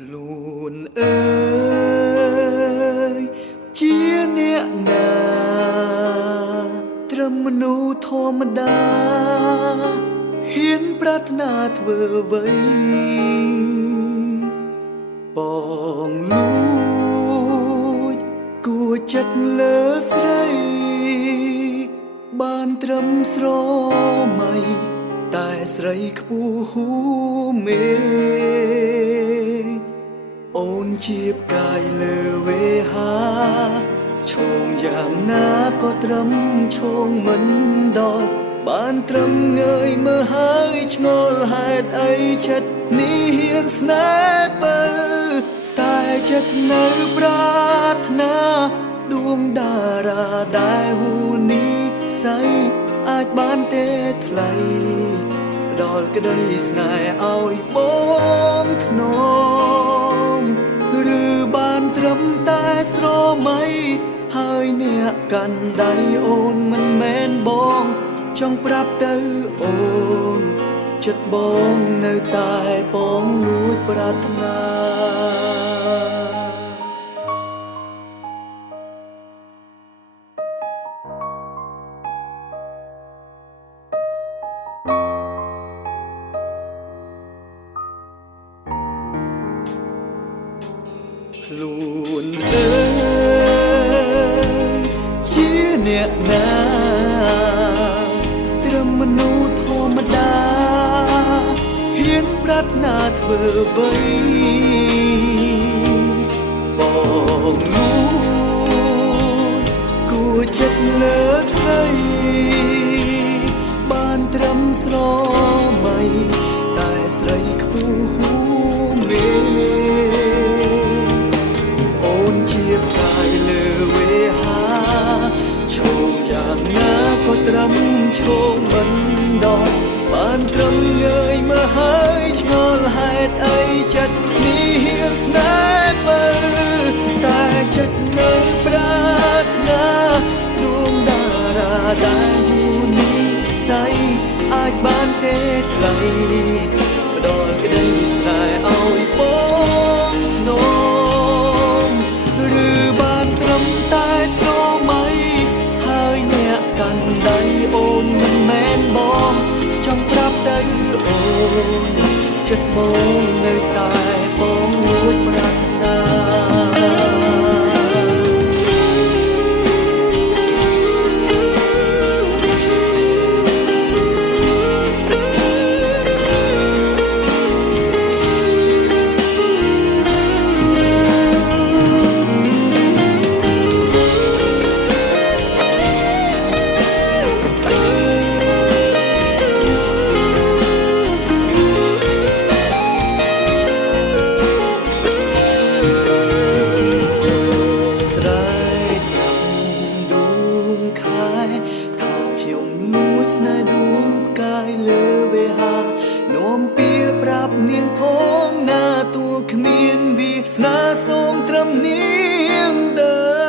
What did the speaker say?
ខ្លួនអើយជាអ្នកណាត្រឹមមនុស្សធម្មតាហ៊ានប្រាថ្នាធ្វើអ្វីបងលួចគួចិត្តលើស្រីបានត្រឹមស្រមៃតែស្រីខ្ពស់ហួមេអូនជាផ្កាយលើវេហាឈោងយ៉ាងណាក៏ត្រឹមឈោងមិនដល់បានត្រឹមងើយមើលហើយឆ្ងល់ហេតុអីចិត្តនេះហ៊ានស្នេហ៍បើតែចិត្តនៅប្រាថ្នាដួងតារាដែលហួនេះស័យអាចបានទេថ្លៃផ្ដល់ក្តីស្នេហ៍ឲ្យបងធ្នមឬបានត្រឹមតែស្រមៃហើយអ្នកកាន់ដៃអូនមិនមែនបងចង់ប្រាប់ទៅអូនចិត្តបងនៅតែបងលួចប្រាថ្នាខ្លួនអើយជាអ្នកណាត្រឹមមនុស្សធម្មតាហ៊ានប្រាថ្នាធ្វើអ្វីបងលួចគួចិត្តលើស្រីបានត្រឹមស្រមៃតែស្រីខ្ពស់ហួមេផ្កាយលើវេហាឈោងយ៉ាងណាក៏ត្រឹមឈោងមិនដល់បានត្រឹមងើយមើលហើយឆ្ងល់ហេតុអីចិត្តនេះហ៊ានស្នេហ៍បើតែចិត្តនៅប្រាថ្នាដួងតារាដែលហួនេះស័យអាចបានទេថ្លៃផ្ដល់ក្តីស្នេហ៍ឲ្យបងធ្នមតែស្រមៃហើយអ្នកកាន់ដៃអូនមិនមែនបងចង់ប្រាប់ទៅអូនចិត្តបងនៅតែបងលួចប្រាថ្នាស្នេហ៍ដួងផ្កាយលើវេហានាំពីប្រាប់នាងផងណាទួគ្មានវាស្នាសូមត្រឹមនាងដើ